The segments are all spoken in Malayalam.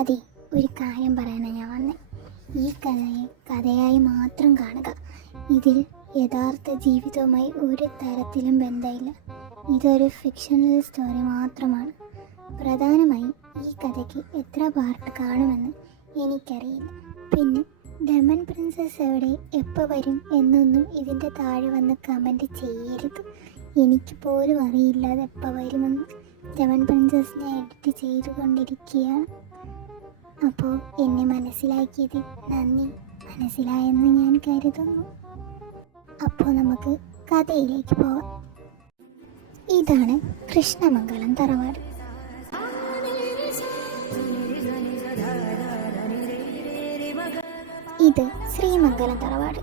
അതെ, ഒരു കാര്യം പറയാനാണ് ഞാൻ വന്നത്. ഈ കഥയെ കഥയായി മാത്രം കാണുക. ഇതിൽ യഥാർത്ഥ ജീവിതവുമായി ഒരു തരത്തിലും ബന്ധമില്ല. ഇതൊരു ഫിക്ഷണൽ സ്റ്റോറി മാത്രമാണ്. പ്രധാനമായും ഈ കഥയ്ക്ക് എത്ര പാർട്ട് കാണുമെന്ന് എനിക്കറിയില്ല. പിന്നെ ഡയമണ്ട് പ്രിൻസസ് എവിടെ, എപ്പോൾ വരും എന്നൊന്നും ഇതിൻ്റെ താഴെ വന്ന് കമൻറ്റ് ചെയ്യരുത്. എനിക്ക് പോലും അറിയില്ല അത് എപ്പോൾ വരുമെന്ന്. ഡയമണ്ട് പ്രിൻസസിനെ എഡിറ്റ് ചെയ്തുകൊണ്ടിരിക്കുകയാണ്. അപ്പോൾ എന്നെ മനസ്സിലാക്കിയത് നന്ദി. മനസ്സിലായെന്ന് ഞാൻ കരുതുന്നു. അപ്പോൾ നമുക്ക് കഥയിലേക്ക് പോവാം. ഇതാണ് കൃഷ്ണമംഗലം തറവാട്. ഇത് ശ്രീമംഗലം തറവാട്.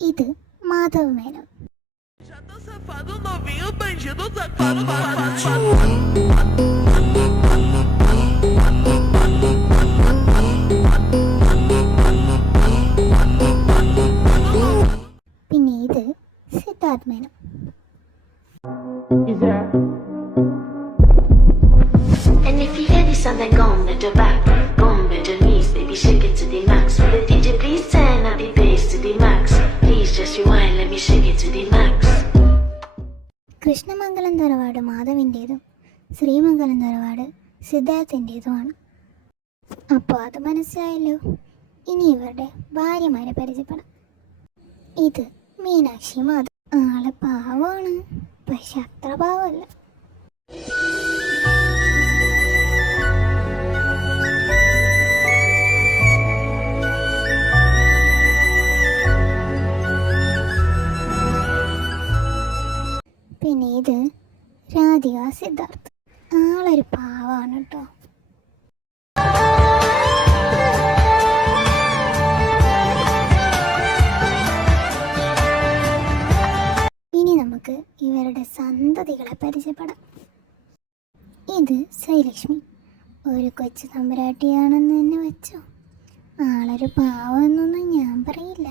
ഇത് മാധവ മേനോൻ. പിന്നെ ഇത് Siddharth Menon. And if you hear this song, then go on the back, go on with your knees, baby, shake it to the max. Will the DJ please turn up the bass to the max? Please just rewind, let me shake it to the max. Krishnamangalam തറവാട് മാധവിൻ്റേതും ശ്രീമംഗലം തറവാട് സിദ്ധാർത്ഥിൻ്റേതുമാണ്. അപ്പോൾ അത് മനസ്സിലായല്ലോ. ഇനി ഇവരുടെ ഭാര്യമാരെ പരിചയപ്പെടാം. ഇത് മീനാക്ഷി മാധവ്. ആള് പാവമാണ്, പക്ഷെ അത്ര പാവമല്ല. പിന്നെ ഇത് രാധിക സിദ്ധാർത്ഥ്. ആളൊരു പാവാണ് കേട്ടോ. ഇനി നമുക്ക് ഇവരുടെ സന്തതികളെ പരിചയപ്പെടാം. ഇത് ശ്രീലക്ഷ്മി. ഒരു കൊച്ചു തമ്പുരാട്ടിയാണെന്ന് തന്നെ വെച്ചോ. ആളൊരു പാവമെന്നൊന്നും ഞാൻ പറയില്ല.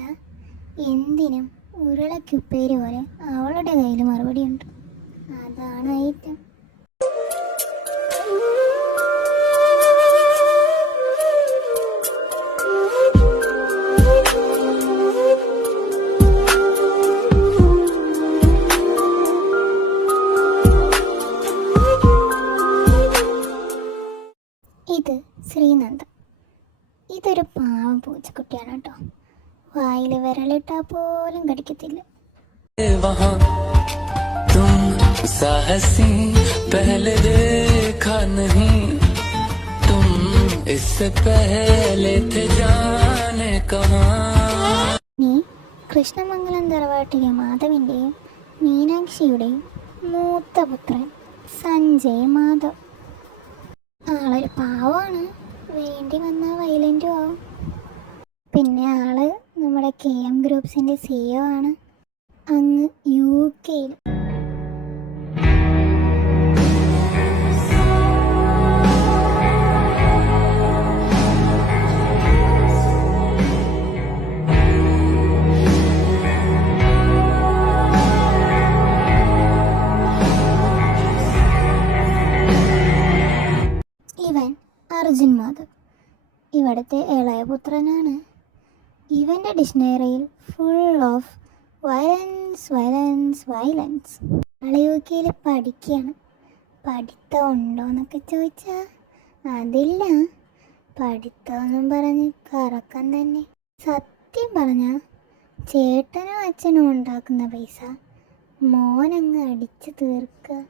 എന്തിനും ഉരുളക്കുപ്പേര് പോലെ അവളുടെ കയ്യിൽ മറുപടിയുണ്ട്. അതാണ് ഐറ്റം. ഇത് ശ്രീനന്ദ. ഇതൊരു പാവം പൂച്ചക്കുട്ടിയാണ് കേട്ടോ. വായിൽ വിരലിട്ടാ പോലും കടിക്കത്തില്ല. നീ കൃഷ്ണമംഗലം തറവാട്ടിലെ മാധവിൻ്റെയും മീനാക്ഷിയുടെയും മൂത്ത പുത്രൻ സഞ്ജയ് മാധവ്. ആളൊരു പാവമാണ്, വേണ്ടി വന്നാൽ വയലൻറ്റും ആവും. പിന്നെ ആള് നമ്മുടെ KM ഗ്രൂപ്പ്സിൻ്റെ CEO ആണ്, അങ്ങ് UK-യിൽ. ഇവൻ അർജുൻ മാധവ്, ഇവിടുത്തെ ഇളയ പുത്രനാണ്. ഇവൻ്റെ ഡിക്ഷണറിയിൽ full of violence violence violence. UK-യിൽ പഠിക്കുകയാണ്. പഠിത്തം ഉണ്ടോ എന്നൊക്കെ ചോദിച്ചാൽ അതില്ല. പഠിത്തമെന്നും പറഞ്ഞ് കറക്കം തന്നെ. സത്യം പറഞ്ഞാൽ ചേട്ടനും അച്ഛനും ഉണ്ടാക്കുന്ന പൈസ മോനങ്ങ് അടിച്ചു തീർക്കുക.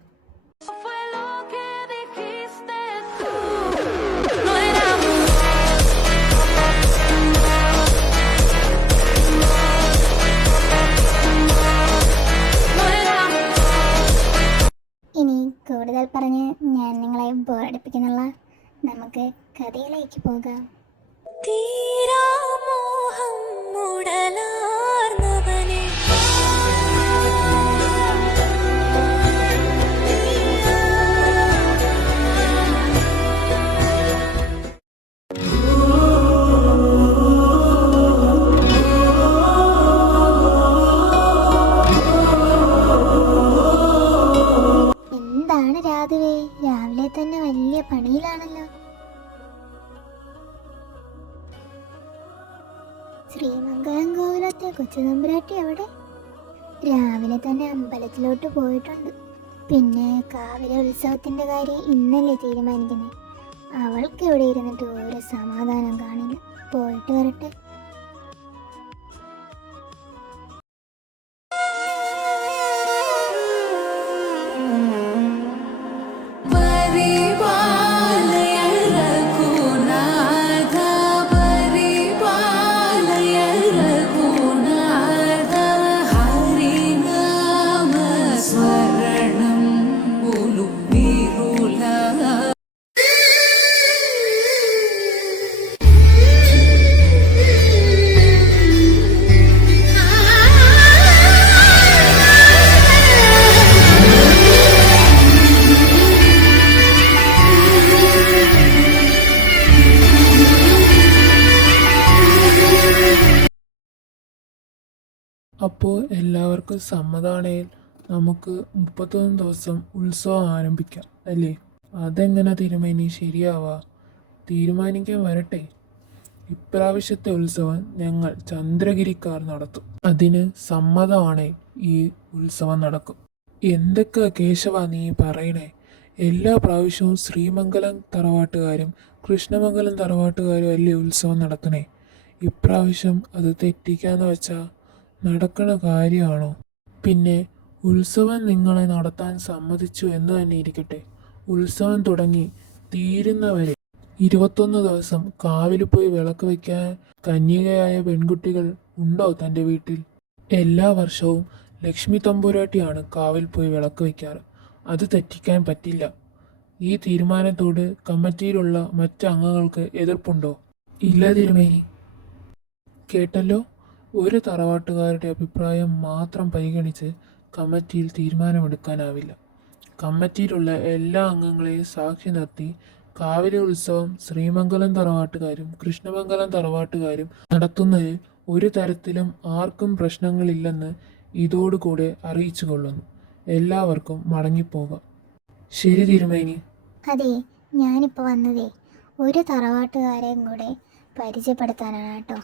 ഇനി കൂടുതൽ പറഞ്ഞ് ഞാൻ നിങ്ങളെ ബോറടിപ്പിക്കുന്നില്ല. നമുക്ക് കഥയിലേക്ക് പോകാം. തീരാമോഹം മൂടലാർന്നവനെ ഇന്നത്തെ കൊച്ചുതമ്പുരാട്ടി അവിടെ രാവിലെ തന്നെ അമ്പലത്തിലോട്ട് പോയിട്ടുണ്ട്. പിന്നെ കാവിലെ ഉത്സവത്തിൻ്റെ കാര്യം ഇന്നല്ലേ തീരുമാനിക്കുന്നത്. അവൾക്ക് ഇവിടെ ഇരുന്നിട്ട് ഒരു സമാധാനം കാണില്ല. പോയിട്ട് വരട്ടെ. അപ്പോൾ എല്ലാവർക്കും സമ്മതമാണെങ്കിൽ നമുക്ക് 31 ദിവസം ഉത്സവം ആരംഭിക്കാം അല്ലേ? അതെങ്ങനെ ശരിയാവാ? തീരുമാനിക്കാൻ വരട്ടെ. ഇപ്രാവശ്യത്തെ ഉത്സവം ഞങ്ങൾ ചന്ദ്രഗിരിക്കാർ നടത്തും. അതിന് സമ്മതമാണേ ഈ ഉത്സവം നടക്കും. എന്തൊക്കെ കേശവ നീ പറയണേ? എല്ലാ പ്രാവശ്യവും ശ്രീമംഗലം തറവാട്ടുകാരും കൃഷ്ണമംഗലം തറവാട്ടുകാരും അല്ലേ ഉത്സവം നടത്തണേ? ഇപ്രാവശ്യം അത് തെറ്റിക്കാന്ന് വെച്ചാൽ നടക്കണ കാര്യമാണോ? പിന്നെ ഉത്സവം നിങ്ങളെ നടത്താൻ സമ്മതിച്ചു എന്ന് തന്നെ ഇരിക്കട്ടെ. ഉത്സവം തുടങ്ങി തീരുന്നവരെ 21 ദിവസം കാവിൽ പോയി വിളക്ക് വയ്ക്കാൻ കന്യകയായ പെൺകുട്ടികൾ ഉണ്ടോ തൻ്റെ വീട്ടിൽ? എല്ലാ വർഷവും ലക്ഷ്മി തമ്പുരാട്ടിയാണ് കാവിൽ പോയി വിളക്ക് വയ്ക്കാറ്. അത് തെറ്റിക്കാൻ പറ്റില്ല. ഈ തീരുമാനത്തോട് കമ്മിറ്റിയിലുള്ള മറ്റ് അംഗങ്ങൾക്ക് എതിർപ്പുണ്ടോ? ഇല്ല തിരുമേനി. കേട്ടല്ലോ, ഒരു തറവാട്ടുകാരുടെ അഭിപ്രായം മാത്രം പരിഗണിച്ച് കമ്മിറ്റിയിൽ തീരുമാനമെടുക്കാനാവില്ല. കമ്മിറ്റിയിലുള്ള എല്ലാ അംഗങ്ങളെയും സാക്ഷി നിർത്തി കാവിലെ ഉത്സവം ശ്രീമംഗലം തറവാട്ടുകാരും കൃഷ്ണമംഗലം തറവാട്ടുകാരും നടത്തുന്നതിൽ ഒരു തരത്തിലും ആർക്കും പ്രശ്നങ്ങളില്ലെന്ന് ഇതോടുകൂടെ അറിയിച്ചു കൊള്ളുന്നു. എല്ലാവർക്കും മടങ്ങിപ്പോകാം. ശരി തിരുമേനി. അതെ, ഞാനിപ്പോൾ വന്നതേ ഒരു തറവാട്ടുകാരെയും കൂടെ പരിചയപ്പെടുത്താനാണ് കേട്ടോ.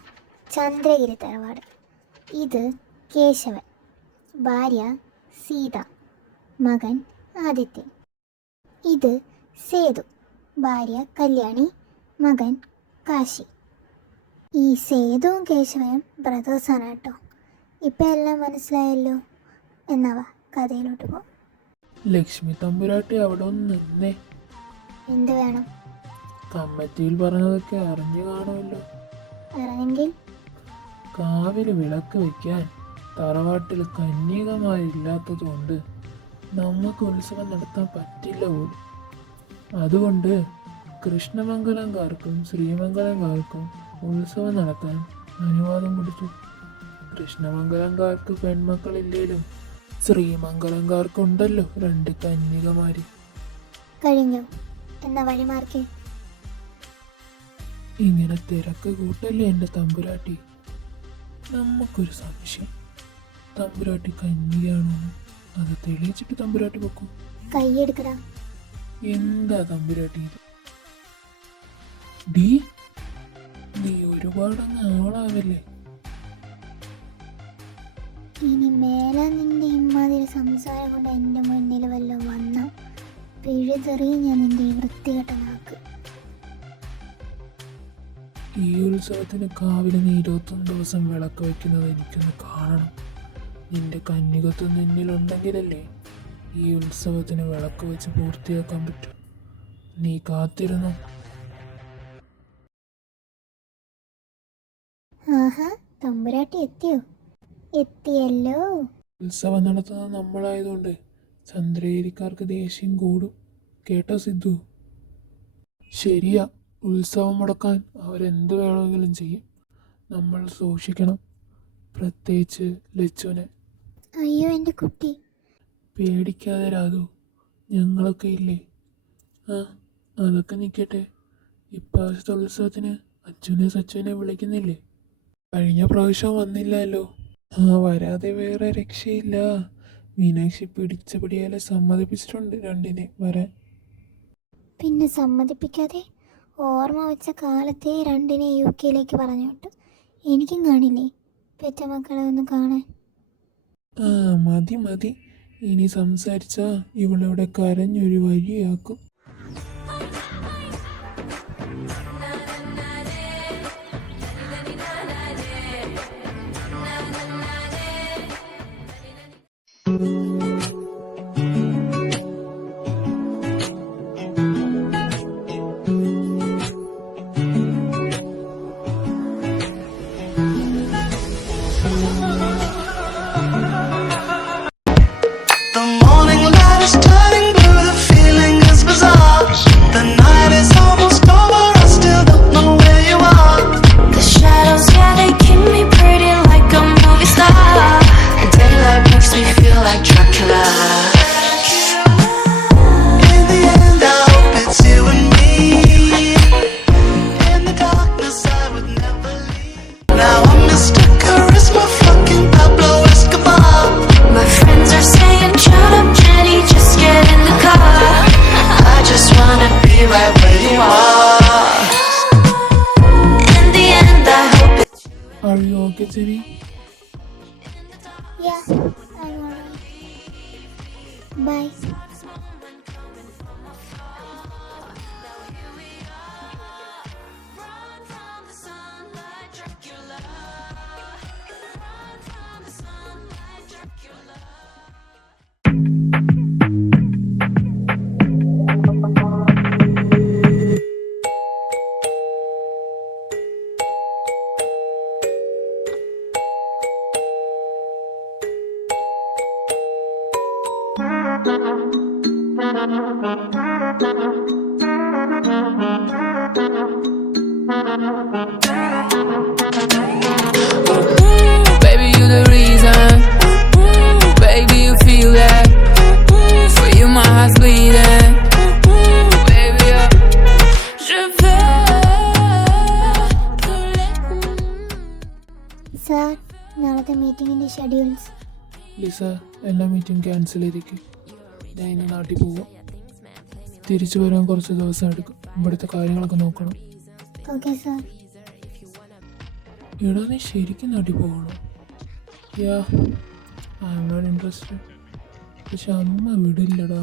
ചന്ദ്രഗിരി തറവാട്. ഇത് കേശവൻ, ഭാര്യ സീത, മകൻ ആദിത്യൻ. ഇത് സേതു, ഭാര്യ കല്യാണി, മകൻ കാശി. ഈ സേതുവും കേശവനും ബ്രദേഴ്സാണ് കേട്ടോ. ഇപ്പം എല്ലാം മനസ്സിലായല്ലോ. എന്നാവാ കഥയിലോട്ട് പോ. ലക്ഷ്മി തമ്പുരാട്ടി അവിടെ ഒന്ന് നിന്നേ. എന്ത് വേണം? കമ്മിറ്റിയിൽ പറഞ്ഞതൊക്കെ അറിഞ്ഞു കാണുമല്ലോ. അറിഞ്ഞെങ്കിൽ കാവിൽ വിളക്ക് വയ്ക്കാൻ തറവാട്ടിൽ കന്യകമാരില്ലാത്തതുകൊണ്ട് നമുക്ക് ഉത്സവം നടത്താൻ പറ്റില്ല പോലും. അതുകൊണ്ട് കൃഷ്ണമംഗലംകാർക്കും ശ്രീമംഗലംകാർക്കും ഉത്സവം നടത്താൻ അനുവാദം കൊടുത്തു. കൃഷ്ണമംഗലംകാർക്ക് പെൺമക്കളില്ലേലും ശ്രീമംഗലംകാർക്കുണ്ടല്ലോ 2 കന്യകമാര്. കഴിഞ്ഞു. എന്നാ വഴിമാർക്കേ. ഇങ്ങനെ തിരക്ക് കൂട്ടല്ലേ എൻ്റെ തമ്പുരാട്ടി. നമുക്കൊരു സംശയം, തമ്പുരാട്ടി കന്യകയാണോ? അത് തെളിയിച്ചിട്ട് തമ്പുരാട്ടി വെക്കും. കൈയെടുക്കടാ. എന്താ തമ്പുരാട്ടി ഇത്? ഡീ, നീ ഒരുപാടങ്ങ് ആളാവല്ലേ. ഇനി മേലെ നിന്റെ ഇമ്മാതിരി സംസാരം കൊണ്ട് എൻ്റെ മുന്നിൽ വല്ലതും വന്ന പിഴുതെറിയും ഞാൻ നിന്റെ ഈ വൃത്തികെട്ട നാക്ക്. ഈ ഉത്സവത്തിന് കാവിലെ നീ 21 ദിവസം വിളക്ക് വയ്ക്കുന്നത് എനിക്കൊന്ന് കാണണം. നിന്റെ കന്യകത്വം നിന്നിലുണ്ടെങ്കിലല്ലേ ഈ ഉത്സവത്തിന് വിളക്ക് വെച്ച് പൂർത്തിയാക്കാൻ പറ്റും. നീ കാത്തിരുന്നു. ആഹാ, തമ്പുരാട്ടി എത്തിയോ? എത്തിയല്ലോ. ഉത്സവം നടത്തുന്നത് നമ്മളായതുകൊണ്ട് ചന്ദ്രഗിരിക്കാർക്ക് ദേഷ്യം കൂടും. കേട്ടോ സിദ്ധു? ശരിയാ, ഉത്സവം മുടക്കാൻ അവരെന്ത് വേണമെങ്കിലും ചെയ്യും. നമ്മൾ സൂക്ഷിക്കണം, പ്രത്യേകിച്ച് ലച്ചുവിനെ. അയ്യോ എൻ്റെ കുട്ടി. പേടിക്കാതെ രാധു, ഞങ്ങളൊക്കെ ഇല്ലേ. ആ, അതൊക്കെ നിൽക്കട്ടെ. ഇപ്രാവശ്യത്തെ ഉത്സവത്തിന് അച്ഛനെ സച്ചുവിനെ വിളിക്കുന്നില്ലേ? കഴിഞ്ഞ പ്രാവശ്യം വന്നില്ലല്ലോ. ആ, വരാതെ വേറെ രക്ഷയില്ല. മീനാക്ഷി പിടിച്ച പിടിയാലെ സമ്മതിപ്പിച്ചിട്ടുണ്ട് 2 വരാൻ. പിന്നെ സമ്മതിപ്പിക്കാതെ ഓർമ്മ വെച്ച കാലത്തെ 2 UK പറഞ്ഞു വിട്ടു. എനിക്കും കാണില്ലേ പെറ്റ മക്കളെ ഒന്ന് കാണാൻ. ആ മതി മതി, ഇനി സംസാരിച്ചാ ഇവളിവിടെ കരഞ്ഞൊരു വഴിയാക്കും. The morning light is turning blue, the feeling is bizarre. The night is almost over, I still don't know where you are. The shadows, yeah, they keep me pretty like a movie star. And daylight makes me feel like Dracula. In the end, I hope it's you and me. In the darkness, I would never leave. Now I'm Mr. Charisma, fucking Pablo Escobar. My friends are saying, shut up, Jenny, just get in the car. I just wanna be right where you are. In the end, I hope it's Are you okay, Jenny? Yeah, I'm alright. Bye. Baby, you the reason. Baby, you feel that. For you, my heart's bleeding. Baby, je sir, നാളത്തെ മീറ്റിങ്ങിൻ്റെ ഷെഡ്യൂൾസ്. ലിസ, എല്ലാ മീറ്റിംഗ് ക്യാൻസൽ ചെയ്തേക്കും. ഞാൻ ഇനി നാട്ടിൽ പോവാം. തിരിച്ചു വരാൻ കുറച്ച് ദിവസം എടുക്കും. ഇവിടുത്തെ കാര്യങ്ങളൊക്കെ നോക്കണം. Okay sir. എടാ, നീ ശരിക്കും നാട്ടിൽ പോകണോ? യാ, ഐ എം നോട്ട് ഇൻട്രസ്റ്റഡ്. പക്ഷെ അമ്മ വിടില്ലടാ.